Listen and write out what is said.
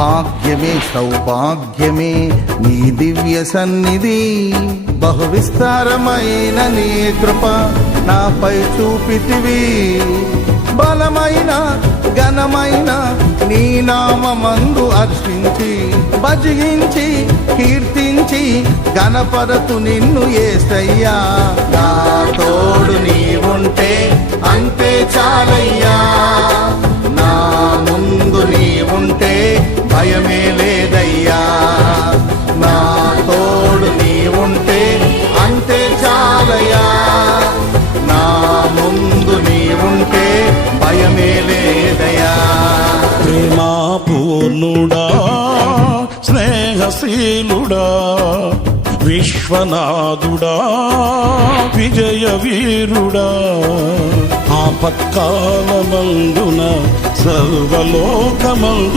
భాగ్యమే సౌభాగ్యమే నీ దివ్య సన్నిధి, బహు విస్తారమైన నీ కృప నాపై చూపితివి. బలమైన ఘనమైన నీ నామమందు అర్చించి భజించి కీర్తించి గణపరతు నిన్ను యేసయ్యా. నా తోడు నీవుంటే అంతే చాలయ్యా, నా ముందు నీవుంటే భయమే లేదయ్యా. నా తోడు నీవుంటే అంతే చాలయ్యా, నా ముందు నీవుంటే భయమే లేదయ్యా. ప్రేమా పూర్ణుడా స్నేహశీలుడా విశ్వనాథుడా విజయ వీరుడా, ఆపత్కాలమందున సర్వలోకమందు